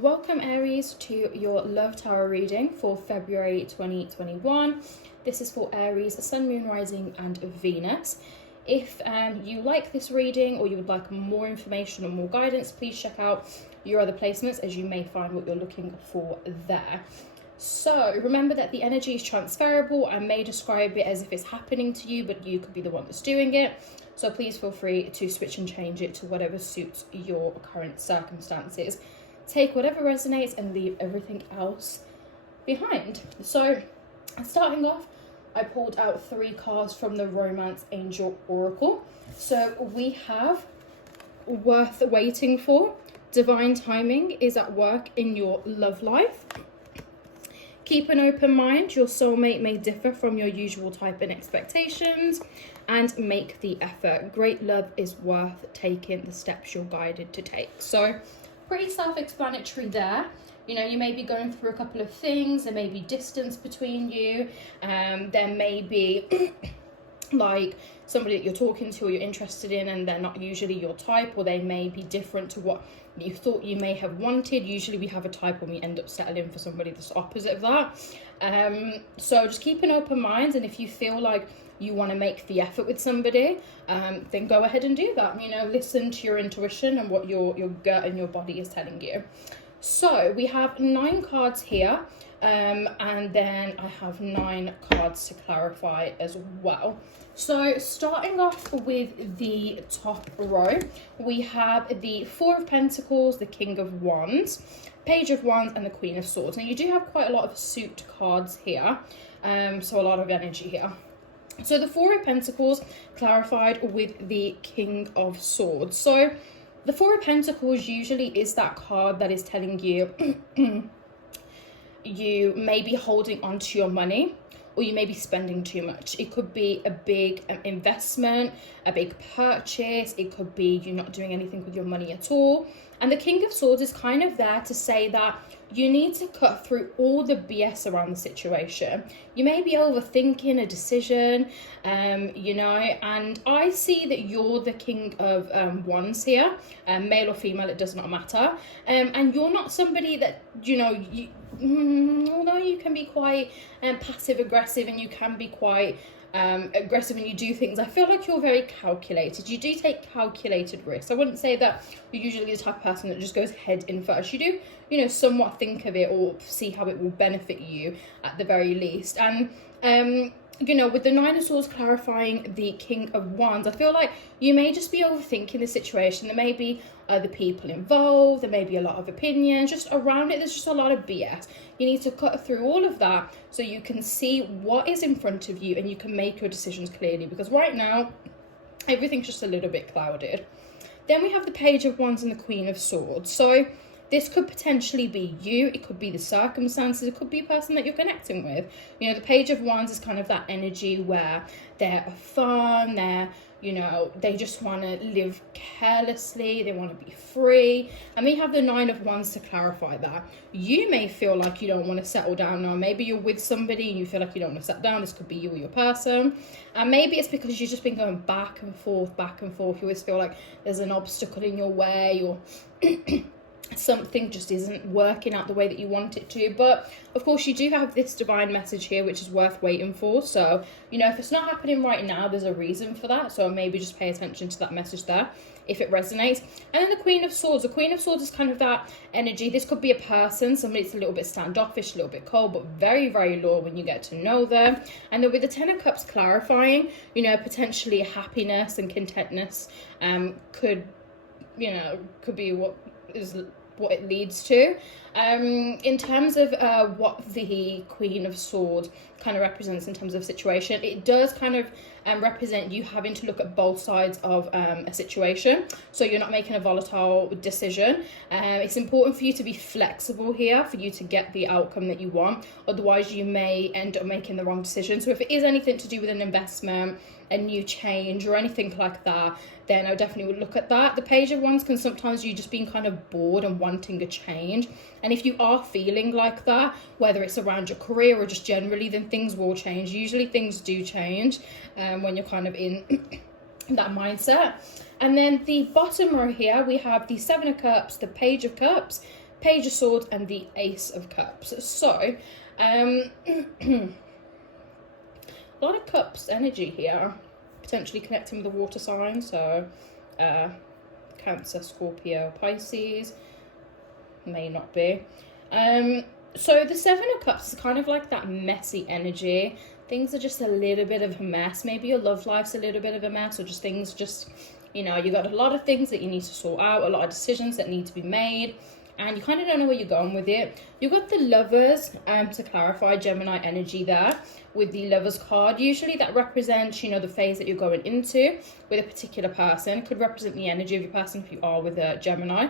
Welcome Aries to your Love Tarot reading for February 2021. This is for Aries, Sun, Moon, Rising and Venus. If you like this reading or you would like more information or more guidance, please check out your other placements as you may find what you're looking for there. So remember that the energy is transferable. I may describe it as if it's happening to you, but you could be the one that's doing it. So please feel free to switch and change it to whatever suits your current circumstances. Take whatever resonates and leave everything else behind. So starting off, I pulled out 3 cards from the Romance Angel Oracle. So we have Worth Waiting For. Divine timing is at work in your love life. Keep an open mind. Your soulmate may differ from your usual type and expectations, and make the effort. Great love is worth taking the steps you're guided to take. So pretty self-explanatory there. You know, you may be going through a couple of things. There may be distance between you. There may be like somebody that you're talking to or you're interested in and they're not usually your type, or they may be different to what you thought you may have wanted. Usually we have a type when we end up settling for somebody that's opposite of that. So just keep an open mind, and if you feel like you want to make the effort with somebody, then go ahead and do that. You know, listen to your intuition and what your gut and your body is telling you. So we have 9 cards here, and then I have 9 cards to clarify as well. So starting off with the top row, we have the 4 of Pentacles, the King of Wands, Page of Wands and the Queen of Swords. Now you do have quite a lot of suit cards here, so a lot of energy here. So the 4 of Pentacles clarified with the King of Swords. So the 4 of Pentacles usually is that card that is telling you you may be holding on to your money, or you may be spending too much. It could be a big investment, a big purchase. It could be you not doing anything with your money at all. And the King of Swords is kind of there to say that you need to cut through all the BS around the situation. You may be overthinking a decision, you know, and I see that you're the King of Wands here, male or female, it does not matter. And you're not somebody that, you know, although you can be quite passive aggressive and you can be quite aggressive and you do things, I feel like you're very calculated. You do take calculated risks. I wouldn't say that you're usually the type of person that just goes head in first. You do, you know, somewhat think of it or see how it will benefit you at the very least. And you know, with the 9 of Swords clarifying the King of Wands, I feel like you may just be overthinking the situation. There may be other people involved. There may be a lot of opinions just around it. There's just a lot of BS. You need to cut through all of that so you can see what is in front of you and you can make your decisions clearly, because right now everything's just a little bit clouded. Then we have the Page of Wands and the Queen of Swords. So this could potentially be you, it could be the circumstances, it could be a person that you're connecting with. You know, the Page of Wands is kind of that energy where they're fun, they're, you know, they just want to live carelessly, they want to be free. And we have the 9 of Wands to clarify that. You may feel like you don't want to settle down now. Maybe you're with somebody and you feel like you don't want to settle down. This could be you or your person. And maybe it's because you've just been going back and forth, back and forth. You always feel like there's an obstacle in your way, or something just isn't working out the way that you want it to. But of course you do have this divine message here which is worth waiting for. So, you know, if it's not happening right now, there's a reason for that. So maybe just pay attention to that message there if it resonates. And then the Queen of Swords. The Queen of Swords is kind of that energy. This could be a person, somebody that's a little bit standoffish, a little bit cold, but very, very loyal when you get to know them. And then with the 10 of Cups clarifying, you know, potentially happiness and contentness could be what it leads to. In terms of what the Queen of Swords kind of represents in terms of situation, it does kind of represent you having to look at both sides of a situation, so you're not making a volatile decision. It's important for you to be flexible here for you to get the outcome that you want, otherwise you may end up making the wrong decision. So if it is anything to do with an investment, a new change or anything like that, then I definitely would look at that. The Page of Wands can sometimes you just being kind of bored and wanting a change. And if you are feeling like that, whether it's around your career or just generally, then things will change. Usually things do change when you're kind of in that mindset. And then the bottom row here, we have the 7 of Cups, the Page of Cups, Page of Swords, and the Ace of Cups. So, a lot of Cups energy here, potentially connecting with the water sign, so Cancer, Scorpio, Pisces, may not be. So the Seven of Cups is kind of like that messy energy. Things are just a little bit of a mess. Maybe your love life's a little bit of a mess, or just things just, you know, you got a lot of things that you need to sort out, a lot of decisions that need to be made, and you kind of don't know where you're going with it. You've got the Lovers, to clarify, Gemini energy there with the Lovers card. Usually that represents, you know, the phase that you're going into with a particular person. It could represent the energy of your person if you are with a Gemini.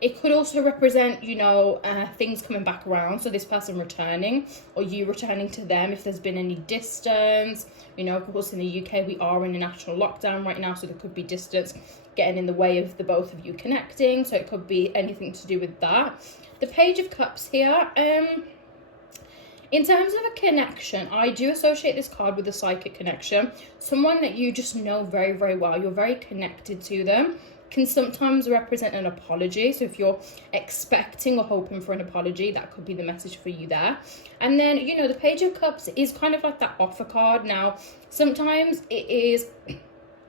It could also represent, you know, things coming back around. So this person returning, or you returning to them if there's been any distance. You know, of course, in the UK, we are in a national lockdown right now, so there could be distance getting in the way of the both of you connecting. So it could be anything to do with that. The Page of Cups here, in terms of a connection, I do associate this card with a psychic connection. Someone that you just know very, very well. You're very connected to them. Can sometimes represent an apology. So if you're expecting or hoping for an apology, that could be the message for you there. And then, you know, the Page of Cups is kind of like that offer card. Now, sometimes it is,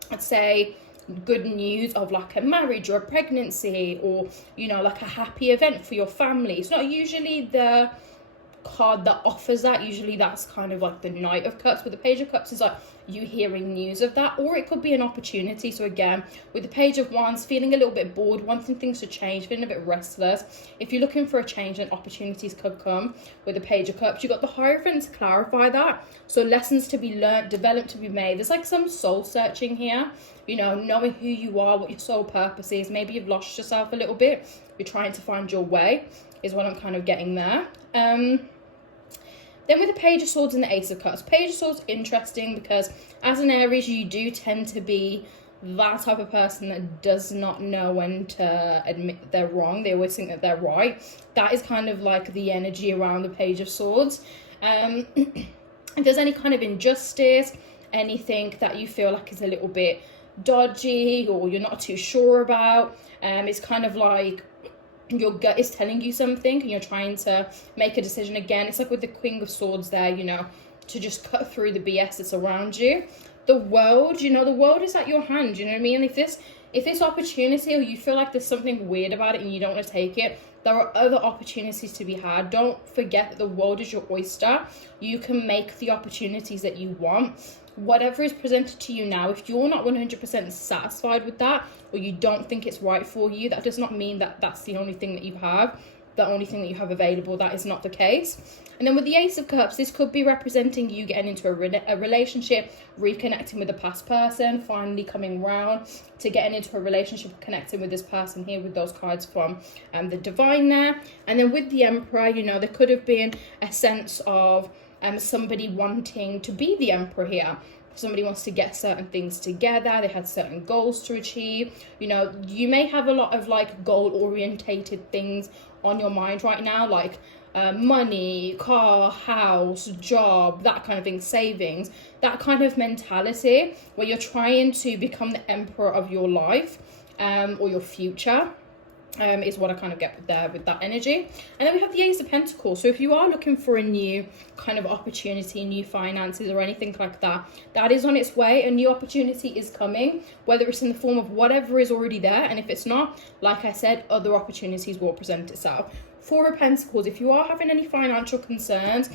I'd say, good news of like a marriage or a pregnancy, or, you know, like a happy event for your family. It's not usually the card that offers that. Usually that's kind of like the Knight of Cups, but the Page of Cups is like you hearing news of that, or it could be an opportunity. So again, with the Page of Wands, feeling a little bit bored, wanting things to change, feeling a bit restless. If you're looking for a change, then opportunities could come with the Page of Cups. You've got the Hierophant to clarify that. So lessons to be learned, developed to be made. There's like some soul searching here, you know, knowing who you are, what your soul purpose is. Maybe you've lost yourself a little bit. You're trying to find your way is what I'm kind of getting there. Then with the Page of Swords and the Ace of Cups. Page of Swords, interesting, because as an Aries, you do tend to be that type of person that does not know when to admit that they're wrong. They always think that they're right. That is kind of like the energy around the Page of Swords. If there's any kind of injustice, anything that you feel like is a little bit dodgy or you're not too sure about, it's kind of like your gut is telling you something and you're trying to make a decision. Again, it's like with the Queen of Swords there, you know, to just cut through the BS that's around you. The world, you know, the world is at your hand, you know what I mean? If this opportunity, or you feel like there's something weird about it and you don't want to take it, there are other opportunities to be had. Don't forget that the world is your oyster. You can make the opportunities that you want. Whatever is presented to you now, if you're not 100% satisfied with that, or you don't think it's right for you, that does not mean that that's the only thing that you have, the only thing that you have available. That is not the case. And then with the Ace of Cups, this could be representing you getting into a relationship, reconnecting with a past person, finally coming round to getting into a relationship, connecting with this person here with those cards from the Divine there. And then with the Emperor, you know, there could have been a sense of somebody wanting to be the Emperor here. Somebody wants to get certain things together. They had certain goals to achieve. You know, you may have a lot of like goal-orientated things on your mind right now, like money, car, house, job, that kind of thing, savings, that kind of mentality where you're trying to become the emperor of your life or your future. Is what I kind of get there with that energy. And then we have the Ace of Pentacles. So if you are looking for a new kind of opportunity, new finances or anything like that, that is on its way. A new opportunity is coming, whether it's in the form of whatever is already there. And if it's not, like I said, other opportunities will present itself. Four of Pentacles, if you are having any financial concerns,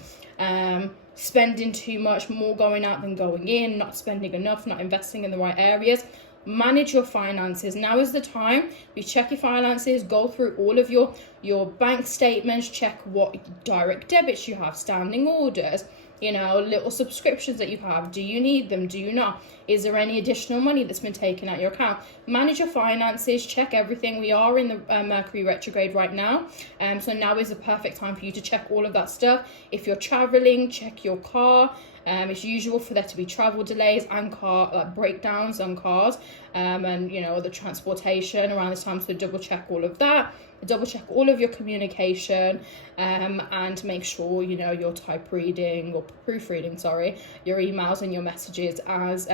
spending too much, more going out than going in, not spending enough, not investing in the right areas, manage your finances. Now is the time. You check your finances, go through all of your bank statements, check what direct debits you have, standing orders, you know, little subscriptions that you have. Do you need them? Do you not? Is there any additional money that's been taken out of your account? Manage your finances, check everything. We are in the Mercury retrograde right now. So now is the perfect time for you to check all of that stuff. If you're traveling, check your car. It's usual for there to be travel delays and car breakdowns on cars, and you know, the transportation around this time. So double check all of that. Double check all of your communication, and make sure, you know, you're proofreading your emails and your messages, as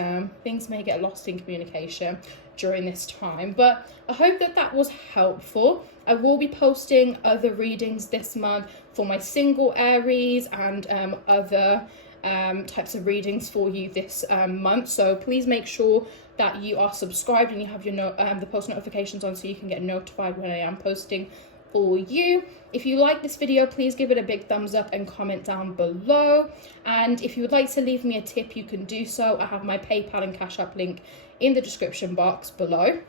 things may get lost in communication. during this time. But I hope that was helpful. I will be posting other readings this month for my single Aries and other types of readings for you this month. So please make sure that you are subscribed and you have your the post notifications on so you can get notified when I am posting for you. If you like this video, please give it a big thumbs up and comment down below. And if you would like to leave me a tip, you can do so. I have my PayPal and Cash App link in the description box below.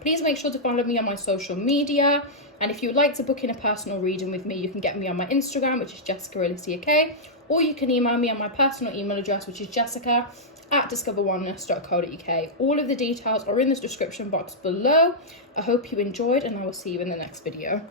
Please make sure to follow me on my social media. And if you would like to book in a personal reading with me, you can get me on my Instagram, which is JessicaAliciaK, or you can email me on my personal email address, which is jessica@discoveroneness.co.uk. All of the details are in the description box below. I hope you enjoyed, and I will see you in the next video.